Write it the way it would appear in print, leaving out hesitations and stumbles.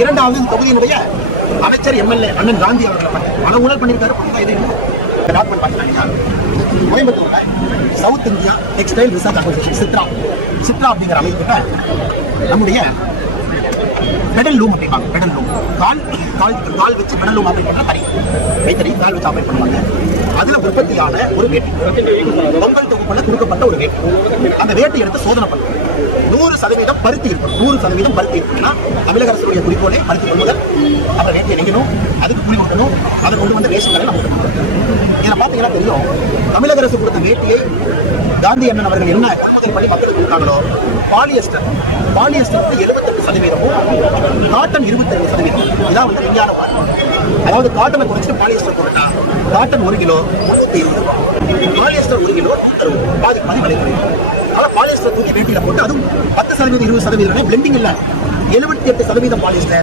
இரண்டாவது தொகுதியினுடைய அமைச்சர் எம்எல்ஏ அண்ணன் காந்தி அவர்களை பல ஊழல் பண்ணியிருக்காரு. கோயம்புத்தூர்ல south India textile research association Chitra அப்படிங்கிற அமைப்புல நம்முடைய பெடல் லூம் அப்படிப்பாங்க. பெடல் லூம் கால் வச்சு பெடல் லூம் ஆப்ரேட் பண்ற கைத்தறி கால் வச்சு ஆப்ரேட் பண்ணுவாங்க. அதுல உற்பத்தியான ஒரு வேட்டி, பொங்கல் தொகுப்புல கொடுக்கப்பட்ட ஒரு வேட்டி. அந்த வேட்டி எடுத்து சோதனை பண்ணுவாங்க. 100% பருத்தி இருக்கும். 100% பருத்தி இருக்குன்னா தமிழக அரசுடைய குறிக்கோளே பருத்தி கொள்முதல், அப்புறம் வேட்டியை நெய்யணும், அதுக்கு கூலி கொடுக்கணும், அதை கொண்டு வந்து ரேஷன் கடை நம்ம இதில் பார்த்தீங்கன்னா தெரியும். தமிழக அரசு கொடுத்த வேட்டியை காந்தி அண்ணன் அவர்கள் என்ன கொள்முதல் பண்ணி மக்களுக்கு கொடுத்தாங்களோ, பாலியஸ்டர் 78%, காட்டன் 25%. இதான் வந்து விஞ்ஞான மாற்றம். அதாவது காட்டனை குறைச்சிட்டு பாலியஸ்டர் போட்டா காட்டன் 1 கிலோ 320, பாலியஸ்டர் 1 கிலோ 160, பாதி விலை குறையும். ஆனால் பாலியஸ்டர் தூக்கி வேட்டியில போட்டு அதுவும் 10% 20% பிளெண்டிங் இல்லை, 78% பாலியஸ்டர்.